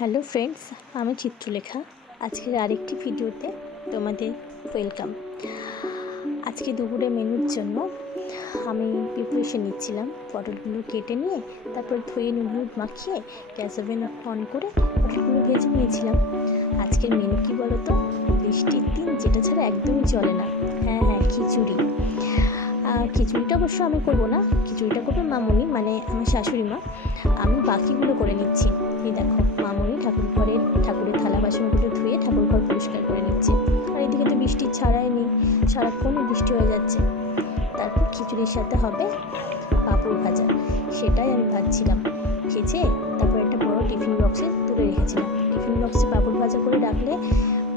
Hello friends, আমি চিত্রলেখা। আজকের আরেকটি ভিডিওতে তোমাদের ওয়েলকাম। আজকে দুপুরে মেনুর জন্য আমি প্রিপারেশন নিচ্ছিলাম। পটলগুলো কেটে নিয়ে তারপর ধুয়ে নুন হলুদ মাখিয়ে গ্যাস ওভেন অন করে পটলগুলো ভেজে নিয়েছিলাম। আজকের মেনু কী বলো তো? বৃষ্টির দিন যেটা ছাড়া একদমই চলে না। হ্যাঁ, খিচুড়ি। খিচুড়িটা অবশ্য আমি করবো না, খিচুড়িটা করবে মামুনি, মানে আমার শাশুড়ি মা। আমি বাকিগুলো করে নিচ্ছি। এই দেখো, মামুনি ঠাকুরের থালা বাসনগুলো ধুয়ে ঠাকুর ঘর পরিষ্কার করে নিচ্ছে। আর এদিকে তো বৃষ্টি ছাড়াই নেই, সারাক্ষণই বৃষ্টি হয়ে যাচ্ছে। তারপর খিচুড়ির সাথে হবে পাঁপড় ভাজা, সেটাই আমি ভাজছিলাম। ভেজে তারপর একটা বড় টিফিন বক্সে তুলে রেখেছিলাম। টিফিন বক্সে পাঁপড় ভাজা করে রাখলে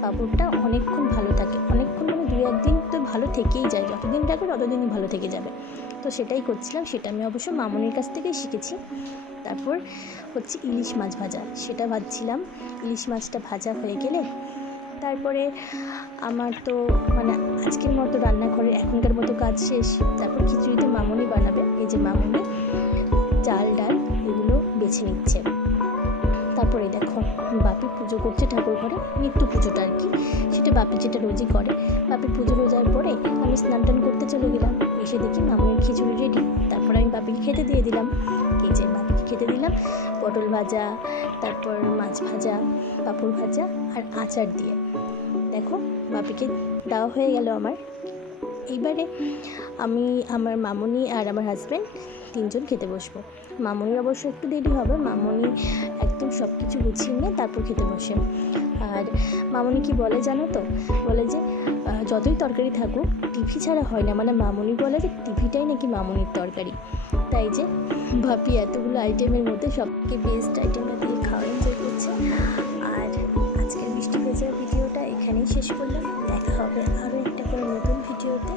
পাঁপড়টা অনেকক্ষণ ভালো থাকে, অনেকক্ষণ মানে 2-1 দিন তো ভালো থেকেই যায়। যতদিন রাখবে ততদিনই ভালো থেকে যাবে। তো সেটাই করছিলাম, সেটা আমি অবশ্য মামুনির কাছ থেকেই শিখেছি। তারপর হচ্ছে ইলিশ মাছ ভাজা, সেটা ভাজছিলাম। ইলিশ মাছটা ভাজা হয়ে গেলে তারপরে আমার তো মানে আজকের মতো রান্নাঘরের এখনকার মতো কাজ শেষ। তারপর খিচুড়িতে মামুনি বানাবে। এই যে মামুনি চাল ডাল এগুলো বেছে নিচ্ছে। তারপরে দেখো, বাপি পুজো করছে ঠাকুর ঘরে, নিত্য পুজোটা আর কি, সেটা বাপি যেটা রোজই করে। বাপির পুজো হয়ে যাওয়ার পরে আমি স্নান টান করতে চলে গেলাম। এসে দেখি মামুনির খিচুড়ি রেডি। তারপর আমি বাপিকে খেতে দিয়ে দিলাম। এই যে বাপিকে খেতে দিলাম পটল ভাজা, তারপর মাছ ভাজা, পাঁপড় ভাজা আর আচার দিয়ে। দেখো, বাপিকে দেওয়া হয়ে গেল আমার। এইবারে আমি, আমার মামুনি আর আমার হাজব্যান্ড 3 জন খেতে বসবো। মামুনির অবশ্য একটু দেরি হবে, মামুনি একদম সব কিছু গুছিয়ে নিয়ে তারপর খেতে বসে। আর মামুনি কি বলে জানো তো? বলে যে যতই তরকারি থাকুক টিভি ছাড়া হয় না। মানে মামুনি বলে যে টিভিটাই নাকি মামুনির তরকারি। তাই যে ভাবি এতগুলো আইটেমের মধ্যে সবথেকে বেস্ট আইটেমটা দিয়ে খাওয়া এনজয় করছে। আর আজকের বৃষ্টি ভেজা ভিডিওটা এখানেই শেষ করলাম। দেখা হবে আরও একটা করে নতুন ভিডিওতে।